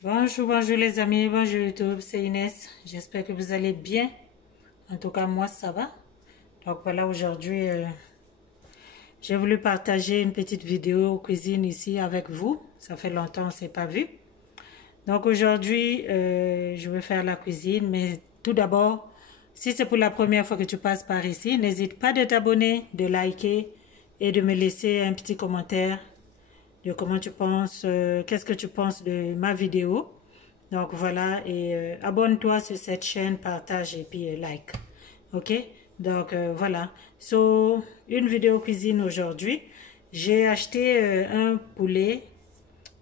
Bonjour les amis, bonjour YouTube, c'est Inès. J'espère que vous allez bien. En tout cas, moi, ça va. Donc voilà, aujourd'hui, j'ai voulu partager une petite vidéo cuisine ici avec vous. Ça fait longtemps qu'on ne s'est pas vu. Donc aujourd'hui, je vais faire la cuisine. Mais tout d'abord, si c'est pour la première fois que tu passes par ici, n'hésite pas de t'abonner, de liker et de me laisser un petit commentaire de comment tu penses, qu'est-ce que tu penses de ma vidéo. Donc voilà, et abonne-toi sur cette chaîne, partage et puis like. Ok, donc voilà. So, une vidéo cuisine aujourd'hui. J'ai acheté un poulet.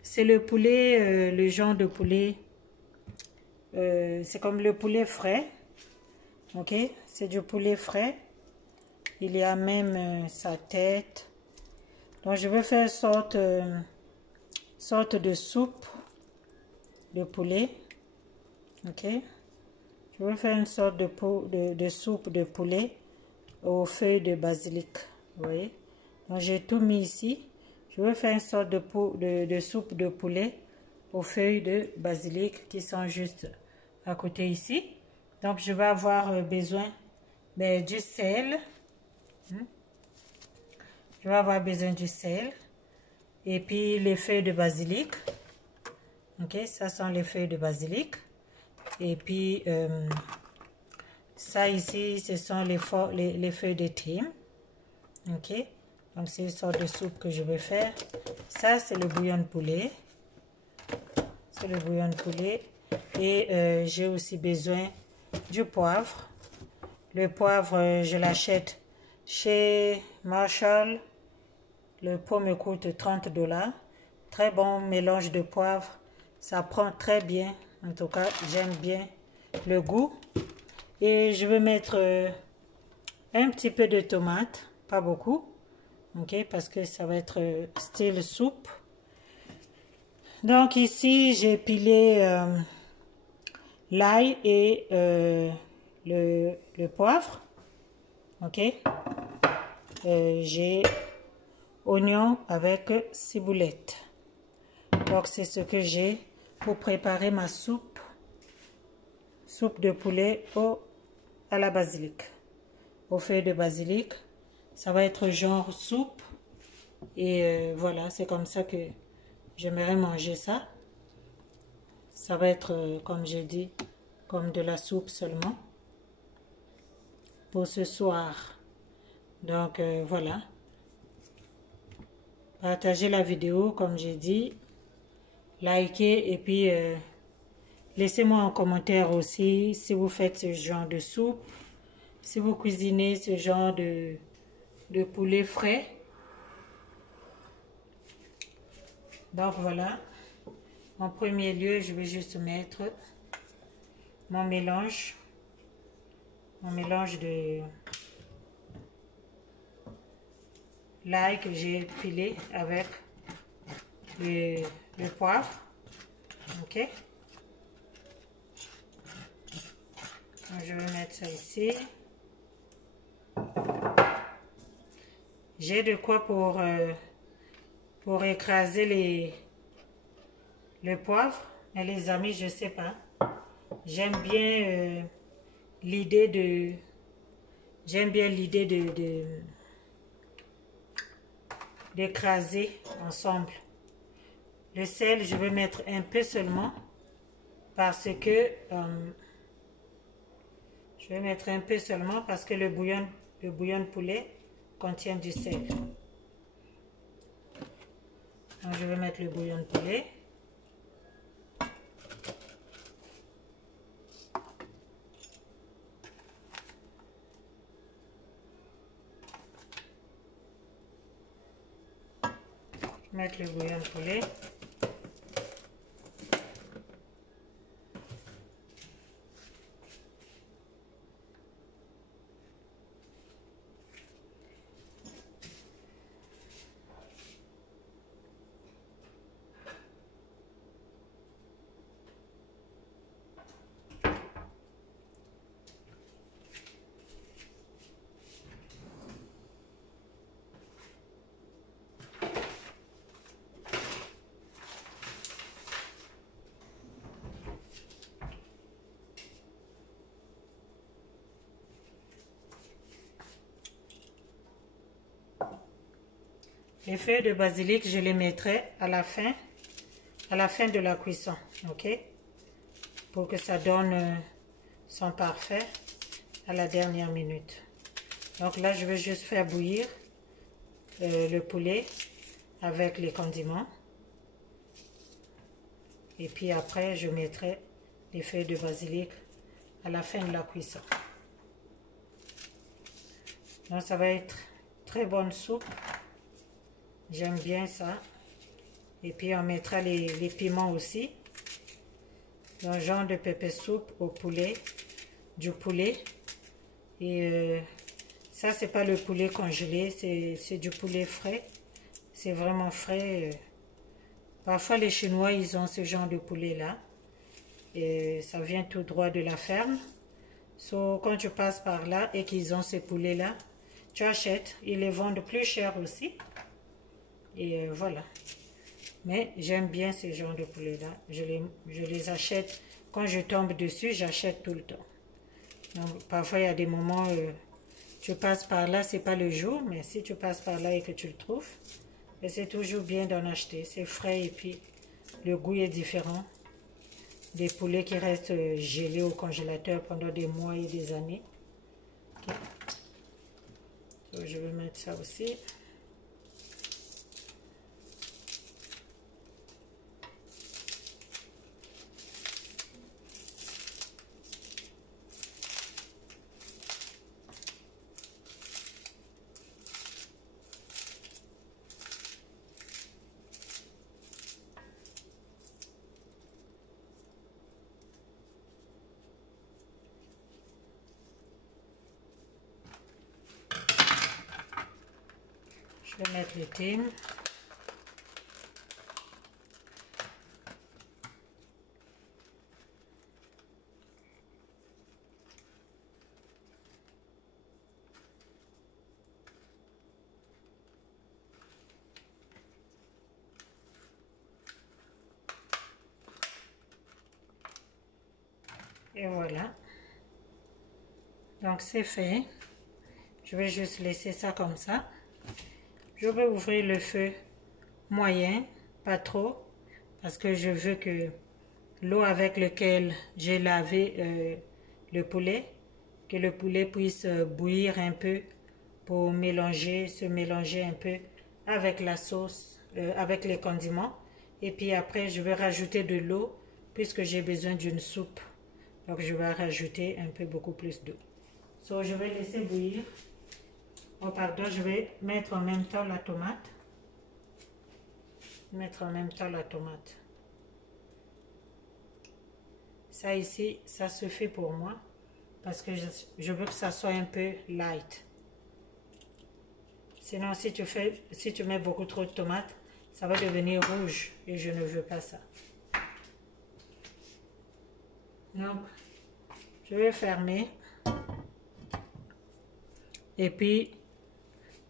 C'est le poulet, le genre de poulet. C'est comme le poulet frais. Ok, c'est du poulet frais. Il y a même sa tête. Donc je vais faire une sorte de soupe de poulet. Ok, je vais faire une sorte de soupe de poulet aux feuilles de basilic. Vous voyez, donc j'ai tout mis ici. Je vais faire une sorte de soupe de poulet aux feuilles de basilic qui sont juste à côté ici. Donc je vais avoir besoin du sel. Je vais avoir besoin du sel et puis les feuilles de basilic. Ok, ça sont les feuilles de basilic. Et puis ça ici, ce sont les feuilles de thym. Ok, donc c'est une sorte de soupe que je vais faire. Ça, c'est le bouillon de poulet. C'est le bouillon de poulet. Et j'ai aussi besoin du poivre. Le poivre, je l'achète chez Marshall. Le pot me coûte 30 $. Très bon mélange de poivre. Ça prend très bien. En tout cas, j'aime bien le goût. Et je vais mettre un petit peu de tomate. Pas beaucoup. Ok, parce que ça va être style soupe. Donc ici, j'ai pilé l'ail et le poivre. Ok. J'ai oignon avec ciboulette. Donc c'est ce que j'ai pour préparer ma soupe de poulet à la basilic, aux feuilles de basilic. Ça va être genre soupe et voilà, c'est comme ça que j'aimerais manger ça. Ça va être comme j'ai dit, comme de la soupe seulement pour ce soir. Donc voilà, partagez la vidéo comme j'ai dit, likez et puis laissez-moi en commentaire aussi si vous faites ce genre de soupe, si vous cuisinez ce genre de poulet frais. Donc voilà, en premier lieu, je vais juste mettre mon mélange de l'ail que j'ai pilé avec le poivre. Ok. Donc, je vais mettre ça ici. J'ai de quoi pour écraser le poivre. Mais les amis, je sais pas. J'aime bien l'idée d'écraser ensemble. Le sel, je vais mettre un peu seulement parce que le bouillon de poulet contient du sel. Donc je vais mettre le bouillon de poulet. Mettre le bouillon de poulet. Les feuilles de basilic, je les mettrai à la fin de la cuisson, ok? Pour que ça donne son parfait à la dernière minute. Donc là, je vais juste faire bouillir le poulet avec les condiments. Et puis après, je mettrai les feuilles de basilic à la fin de la cuisson. Donc ça va être très bonne soupe. J'aime bien ça. Et puis on mettra les piments aussi. Un genre de pepper soup au poulet, du poulet. Et ça, c'est pas le poulet congelé, c'est du poulet frais. C'est vraiment frais. Parfois, les Chinois, ils ont ce genre de poulet-là. Et ça vient tout droit de la ferme. So, quand tu passes par là et qu'ils ont ces poulets-là, tu achètes. Ils les vendent plus cher aussi. Et voilà. Mais j'aime bien ce genre de poulet-là. Je les achète. Quand je tombe dessus, j'achète tout le temps. Donc, parfois, il y a des moments, tu passes par là, c'est pas le jour, mais si tu passes par là et que tu le trouves, c'est toujours bien d'en acheter. C'est frais et puis le goût est différent. Des poulets qui restent gelés au congélateur pendant des mois et des années. Okay. Donc, je vais mettre ça aussi. Je vais mettre le thym. Et voilà. Donc c'est fait. Je vais juste laisser ça comme ça. Je vais ouvrir le feu moyen, pas trop, parce que je veux que l'eau avec laquelle j'ai lavé le poulet, que le poulet puisse bouillir un peu pour se mélanger un peu avec la sauce, avec les condiments. Et puis après, je vais rajouter de l'eau puisque j'ai besoin d'une soupe. Donc je vais rajouter un peu beaucoup plus d'eau. So, je vais laisser bouillir. Oh pardon, je vais mettre en même temps la tomate. Ça ici, ça se fait pour moi parce que je veux que ça soit un peu light. Sinon, si tu mets beaucoup trop de tomates, ça va devenir rouge et je ne veux pas ça. Donc, je vais fermer. Et puis,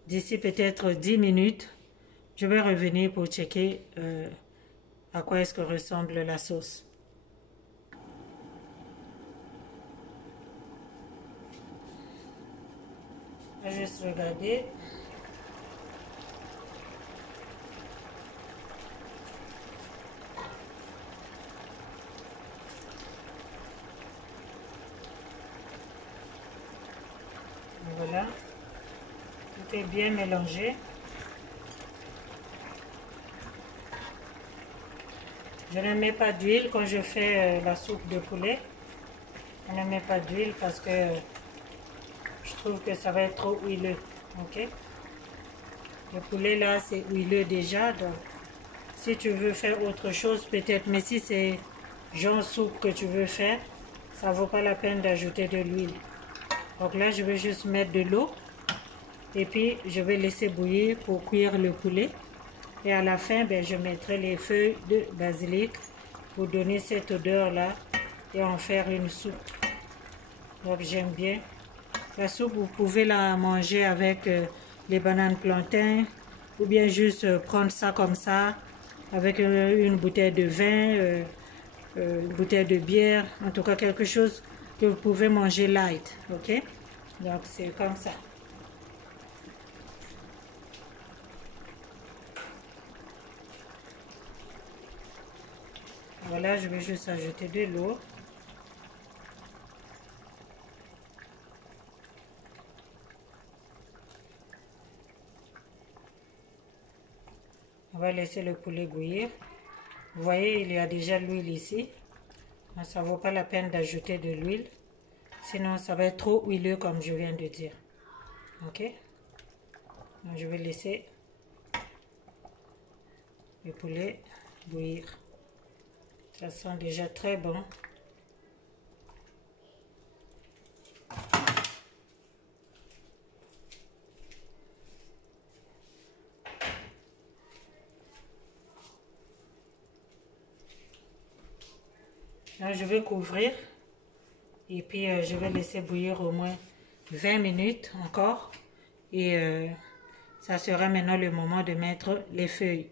d'ici peut-être 10 minutes, je vais revenir pour checker à quoi est-ce que ressemble la sauce. Je vais juste regarder. Voilà. Tout est bien mélangé. Je ne mets pas d'huile quand je fais la soupe de poulet. Je ne mets pas d'huile parce que je trouve que ça va être trop huileux. Ok? Le poulet là, c'est huileux déjà. Donc, si tu veux faire autre chose, peut-être. Mais si c'est genre soupe que tu veux faire, ça vaut pas la peine d'ajouter de l'huile. Donc là, je vais juste mettre de l'eau. Et puis, je vais laisser bouillir pour cuire le poulet. Et à la fin, ben, je mettrai les feuilles de basilic pour donner cette odeur-là et en faire une soupe. Donc, j'aime bien. La soupe, vous pouvez la manger avec les bananes plantains ou bien juste prendre ça comme ça avec une bouteille de vin, une bouteille de bière. En tout cas, quelque chose que vous pouvez manger light. Ok? Donc, c'est comme ça. Voilà, je vais juste ajouter de l'eau. On va laisser le poulet bouillir. Vous voyez, il y a déjà l'huile ici. Ça ne vaut pas la peine d'ajouter de l'huile. Sinon, ça va être trop huileux comme je viens de dire. Ok? Donc, je vais laisser le poulet bouillir. Ça sent déjà très bon. Là, je vais couvrir et puis je vais laisser bouillir au moins 20 minutes encore. Et ça sera maintenant le moment de mettre les feuilles.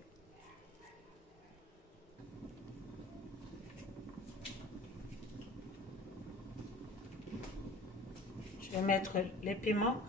Je vais mettre les piments.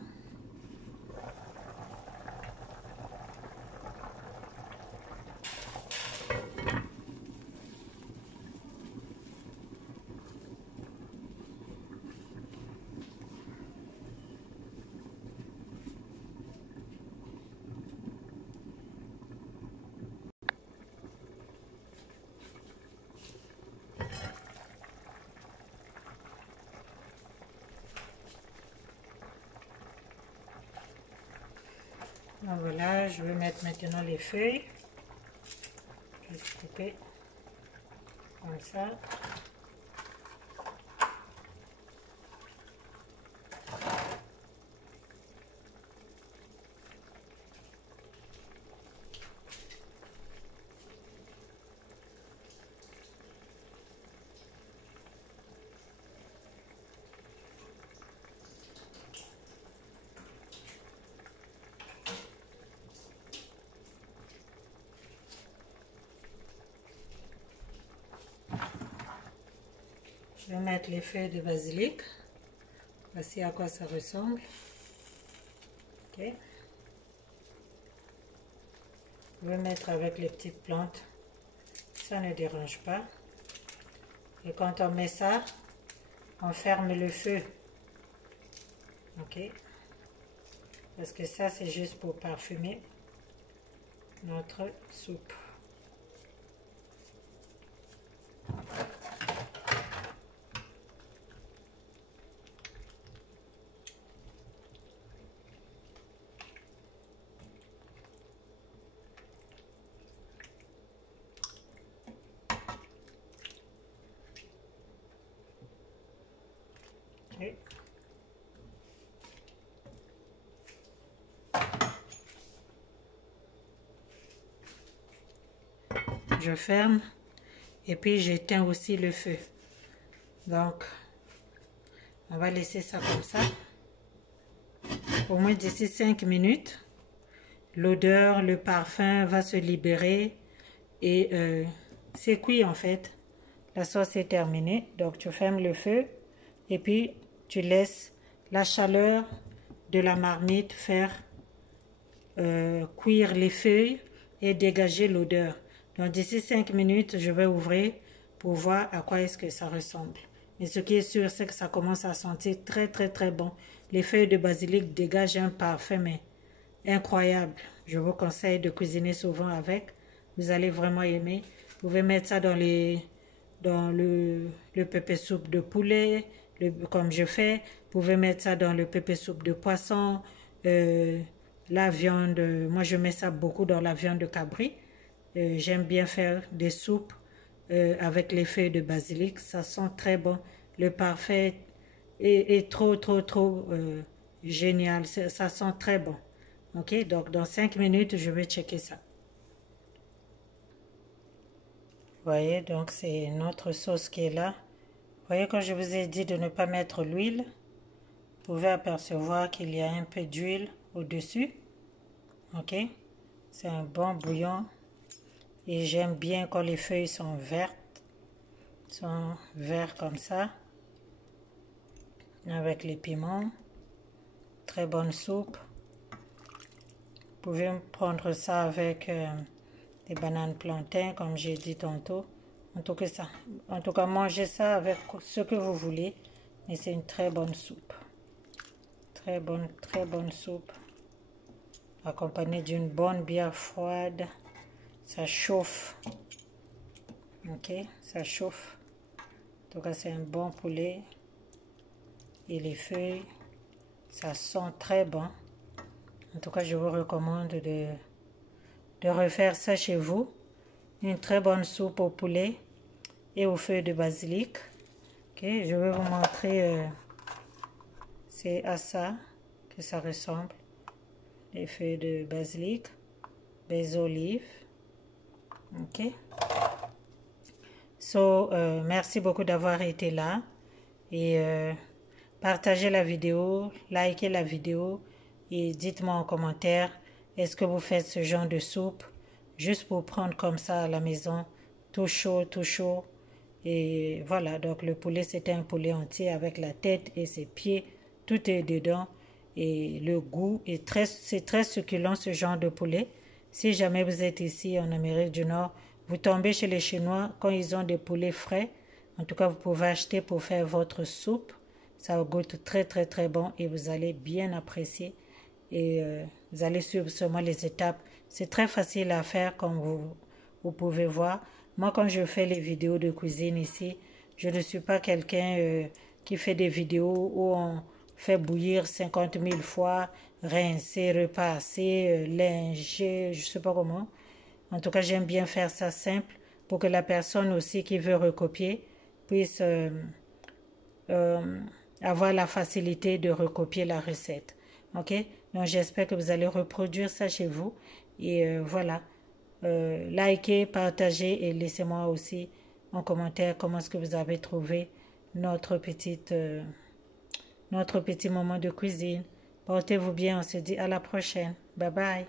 Donc voilà, je vais mettre maintenant les feuilles. Je vais couper comme ça. Je vais mettre les feuilles de basilic. Voici à quoi ça ressemble. Ok. Je vais mettre avec les petites plantes. Ça ne dérange pas. Et quand on met ça, on ferme le feu. Ok. Parce que ça, c'est juste pour parfumer notre soupe. Okay. Je ferme et puis j'éteins aussi le feu. Donc, on va laisser ça comme ça. Au moins d'ici 5 minutes, l'odeur, le parfum va se libérer et c'est cuit en fait. La sauce est terminée. Donc, tu fermes le feu et puis tu laisses la chaleur de la marmite faire cuire les feuilles et dégager l'odeur. Donc d'ici 5 minutes, je vais ouvrir pour voir à quoi est-ce que ça ressemble. Mais ce qui est sûr, c'est que ça commence à sentir très très très bon. Les feuilles de basilic dégagent un parfum mais incroyable. Je vous conseille de cuisiner souvent avec. Vous allez vraiment aimer. Vous pouvez mettre ça dans le pépé soupe de poulet, comme je fais. Vous pouvez mettre ça dans le pépé soupe de poisson. La viande, moi je mets ça beaucoup dans la viande de cabri. J'aime bien faire des soupes avec les feuilles de basilic. Ça sent très bon. Le parfait est trop génial. Ça sent très bon. Ok, donc dans 5 minutes, je vais checker ça. Vous voyez, donc c'est notre sauce qui est là. Vous voyez, quand je vous ai dit de ne pas mettre l'huile, vous pouvez apercevoir qu'il y a un peu d'huile au-dessus. Ok, c'est un bon bouillon. Et j'aime bien quand les feuilles sont vertes, sont vertes comme ça, avec les piments. Très bonne soupe. Vous pouvez prendre ça avec des bananes plantains, comme j'ai dit tantôt. En tout cas, mangez ça avec ce que vous voulez. Mais c'est une très bonne soupe. Très bonne soupe. Accompagnée d'une bonne bière froide. Ça chauffe. Ok, ça chauffe. En tout cas, c'est un bon poulet. Et les feuilles, ça sent très bon. En tout cas, je vous recommande de refaire ça chez vous. Une très bonne soupe au poulet et aux feuilles de basilic. Ok, je vais vous montrer. C'est à ça que ça ressemble. Les feuilles de basilic, des olives. Ok. Merci beaucoup d'avoir été là. Et partagez la vidéo, likez la vidéo et dites-moi en commentaire, est-ce que vous faites ce genre de soupe juste pour prendre comme ça à la maison, tout chaud, tout chaud. Et voilà, donc le poulet, c'était un poulet entier avec la tête et ses pieds, tout est dedans. Et le goût c'est très succulent ce genre de poulet. Si jamais vous êtes ici en Amérique du Nord, vous tombez chez les Chinois quand ils ont des poulets frais. En tout cas, vous pouvez acheter pour faire votre soupe. Ça goûte très bon et vous allez bien apprécier. Et vous allez suivre seulement les étapes. C'est très facile à faire comme vous pouvez voir. Moi, quand je fais les vidéos de cuisine ici, je ne suis pas quelqu'un qui fait des vidéos où on fait bouillir 50 000 fois, rincer, repasser, linger, je ne sais pas comment. En tout cas, j'aime bien faire ça simple pour que la personne aussi qui veut recopier puisse avoir la facilité de recopier la recette. Ok? Donc, j'espère que vous allez reproduire ça chez vous. Et voilà. Likez, partagez et laissez-moi aussi en commentaire comment est-ce que vous avez trouvé notre petit moment de cuisine. Portez-vous bien, on se dit à la prochaine. Bye bye.